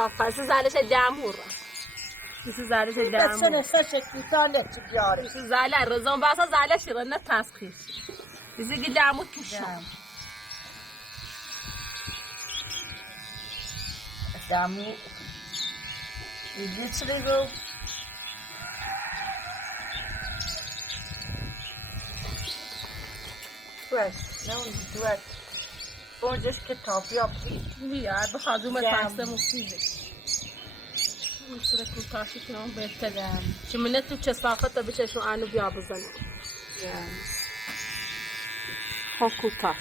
کثافت زالش دامور زالش دامور نسا شکلی تانه چی بیاره زاله رزان باسا زاله شیرنه تسخیر زیگی دامور کشم دامور لیتری رو دوست اونجاش کتابی ها بیار بخوادم تاسه مفیده مصر کوتاهی که اون بهتره چمنه تو چه صافت تا بچشون آنو بیا بزنی خب کوتاه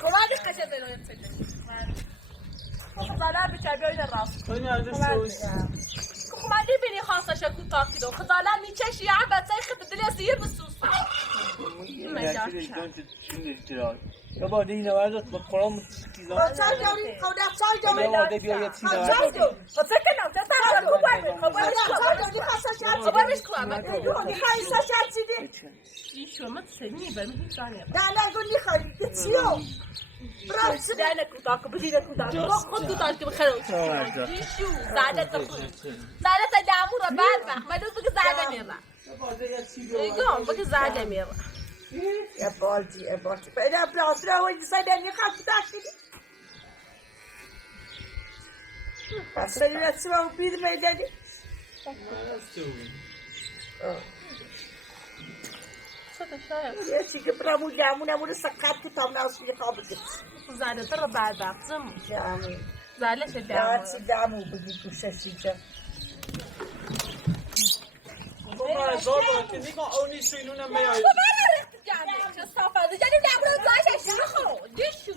کماده کشه دلویت سجه خدالا بچه بیاید راست کماده بینی خاصه شکو تاکیدو خدالا میچش یا عبدتای خد دلی سیر بسوسا یا با دیگه نوردت با قرآن چیزا بچه داری خودت چای داری یا دیگه یه چیزا فکر نم خبرش کنم میخوایی ساشر چیدی؟ این شما تسنی برمی زنی نه نگو میخوایی چیو؟ برای دانه کوتاه که بدی کوتاه خود کوتاه که بخیرم دیشو زاده تا دامور رو بعد وقت مدوز بگه زاده میرم ایگم بگه زاده میرم یه بالدی پیدا پلاس رو ویدی سایدنی خواست داشتی پس سایدی رسی با بید میدادی یه چیگه برامو دامونمون سقط که تام ناسوی خواب بگید زاده تا رو بعد وقتم زالش دامو بگید تو ششیجه ما زاد که میگم اونی سینونه میای چه صافه جدی دامون زاش شیخو دیشو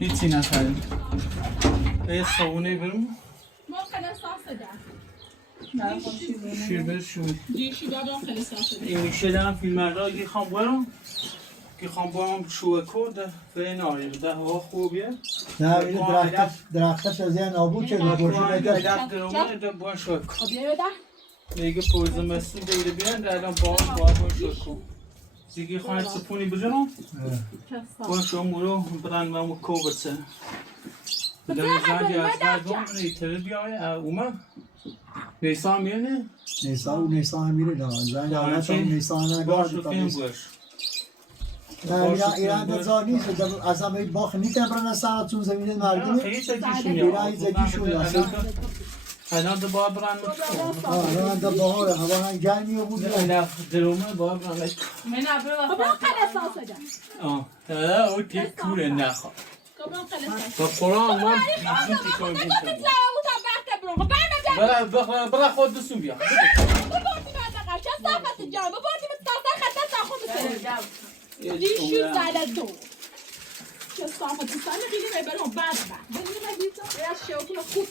هیچی نخریم به صابونه بریم ممکنه ساسه شیر بر شیر دیشی دادم خیلی ساسه این میشه دارم فیلم مردها اگه خوام برم که خواهم با هم شوه کرده فینایی ده هوا خوبیه نه این درختش از این نابود شده برشونه داشت درخت درمونه ده با شوه کن خب بیا بده دیگه پویزه مستون دیگه بیان ده الان با شوه کن دیگه خواهد سپونی بجنم با شوه مورو برن و مو کوبتسه در زنگی از دردم نیتره بیای اومه نیسان میانه؟ نیسان میره نه زنگ حالت هم نیسان باش نگاه رو فیلم گوش نه ایران نظار نیست از همه باخ نیتن برن از ساعت چون زمینه مرگونه خیلی زگیشون ایران زگیشون الان دو بار برن مطمئن الان در بهار هوا هم گرمی بود نه درومه بار برن من ابرو خب خلاص ساده او تیک کوره نخوا خب خلاص با قرآن من بیشون تیکای بود برا خود دستون بیا دیشو زده تو چه صافت سال دیگه برام بعد بدون مگیتا یا شوکولا خوب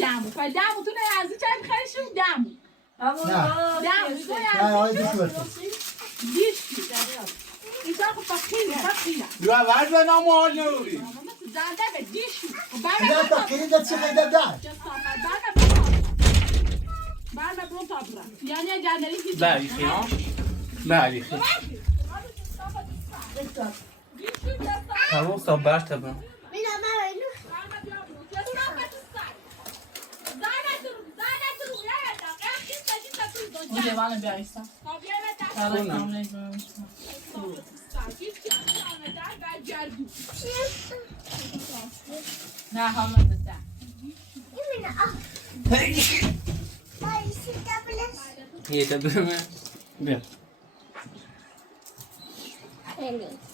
دامو فدامو تو نه از چند خریشم دامو دامو تو نه آی دیشو دیشو اینجا خب فقیره بیا ورد به نام حال نوری زنده به دیشو نه تا کلی دا چی خیلی دا چه صافت بعد برون تابرا یعنی جندری هیچ بریخی ها بریخی همون صاحب برت بم اون دیوانه بیایستا نه حالا بده یه دبرمه بیا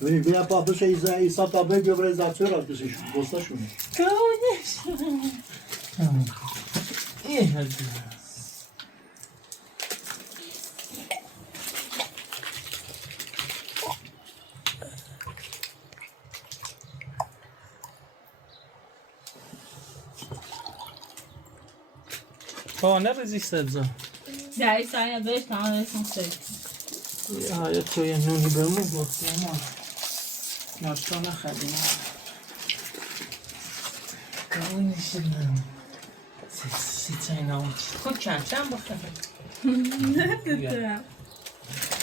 بیا پاپوش ایسا تا بگی برای زبچه را کشش بسته شونه کونش این هدیه نریزی سبزه دایی سایه بهش تمام رسیم سید یا تو یه نونی بمون گفتی اما ناشتا نخدیم اون نشیدم سی چای نامون خود چند بخته نه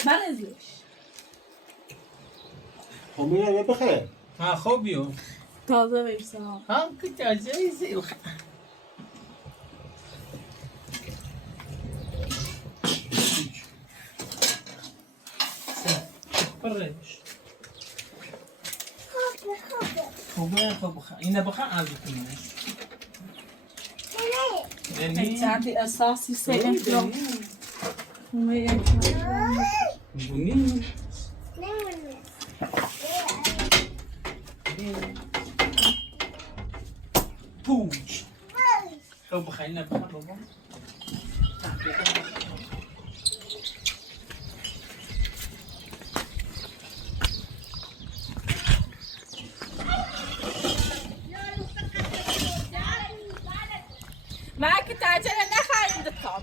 من ازش خب میره بخیر ها خوب بیو تازه بیرسا ها که تازه ایزی برش خوبه اینه بخواه عرض کنیش دنی ساعتی اساسی سیدن جو بونی پوچ خوب بخواه اینه بخواه بابا من که تاجر نخواهیم دکتاب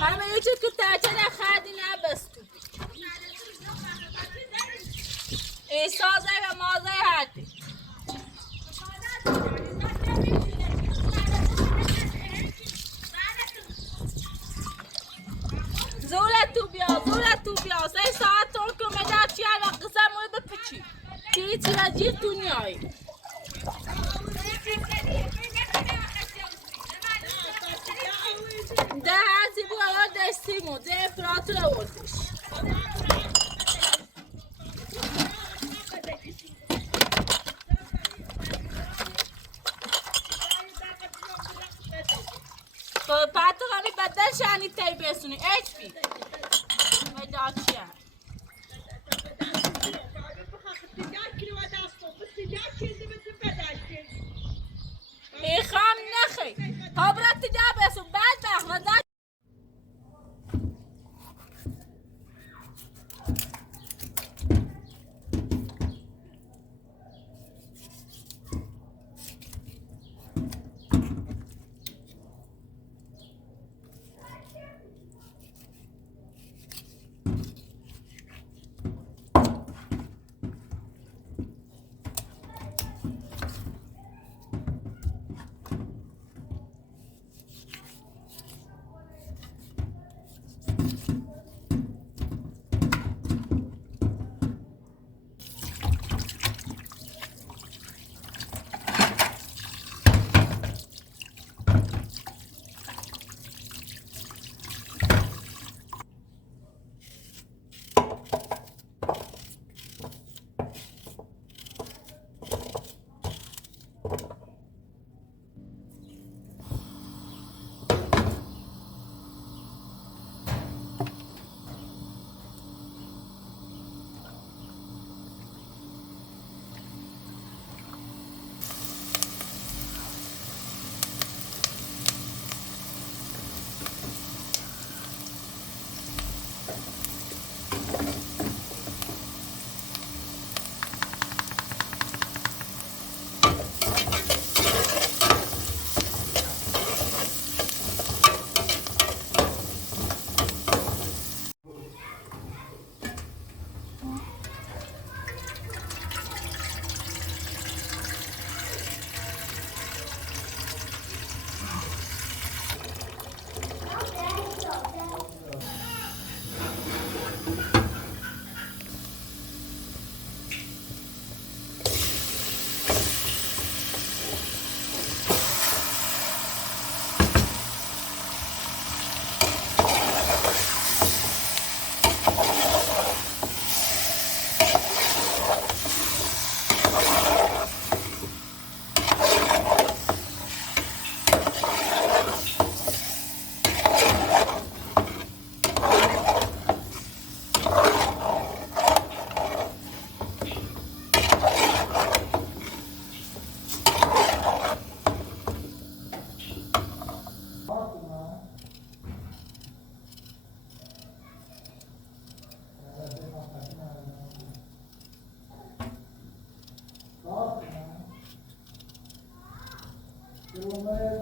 من یه چیز که تاجر نخواهدی نبستو ای سازه و مازه هردی زورت تو بیا 3 ساعت طول که مدر چی هر وقت قسم موی بپچی چی وزیر دنیایی ده هرزی بو اگر دستیمو ده افراتو اوزش خب پاتو غمی بدل شانی تایی بسونی ایچ بی داچیه میخوام نخی ها برات تجا بسون بعد بخ و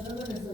نداره